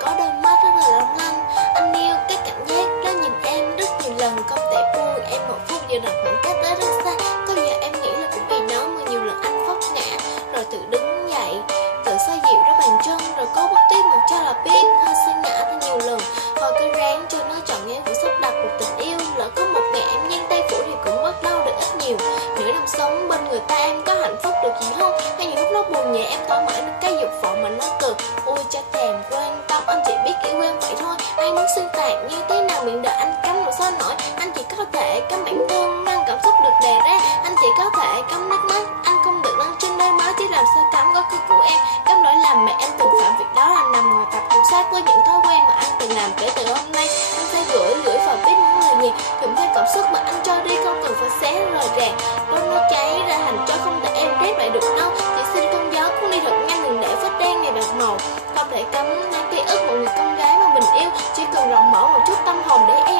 có đôi mắt rất là long lanh. Anh yêu cái cảm giác đó, nhìn em rất nhiều lần, không thể buông em một phút, giờ đặt khoảng cách đó rất xa. Có giờ em nghĩ là cũng vì nó mà nhiều lần anh vấp ngã, rồi tự đứng dậy, tự xoa dịu đôi bàn chân, rồi cố bất tiếc mà cho là biết hơi xin ngã thêm nhiều lần. Thôi cứ ráng cho nó trọn vẹn và sắp đặt một tình yêu, lỡ có một ngày em nhanh tay phủ thì cũng mất đâu được ít nhiều. Nửa năm sống bên người ta em có hạnh phúc được gì không? Hay những lúc nó buồn nhẹ em thỏa mãn được cái dục vọng mà nó cực. Ôi cha thèm quan tâm, anh chỉ biết yêu em vậy thôi. Ai muốn xuyên tạc như thế nào miệng đời anh cấm mà sao nổi. Anh chỉ có thể cấm bản thân, mang cảm xúc được đề ra. Anh chỉ có thể cấm nước mắt, anh không được lăn trên đôi má. Chỉ làm sao cấm có cứ của em, cấm lỗi lầm mà em từng phạm, việc đó là nằm ngoài tầm kiểm soát với những thói quen mà anh từng làm. Kể từ hôm nay anh sẽ gửi vào viết những lời nhạc kèm theo cảm xúc mà anh cho đi, không cần phải xé rời ràng. Nó cháy ra hành cho không thể em rép lại được đâu. Chỉ xin con gió cũng đi thật nhanh, đừng để vết đen ngày bạc màu. Không thể cấm nát ký ức một người con gái mà mình yêu, chỉ cần rộng mở một chút tâm hồn để em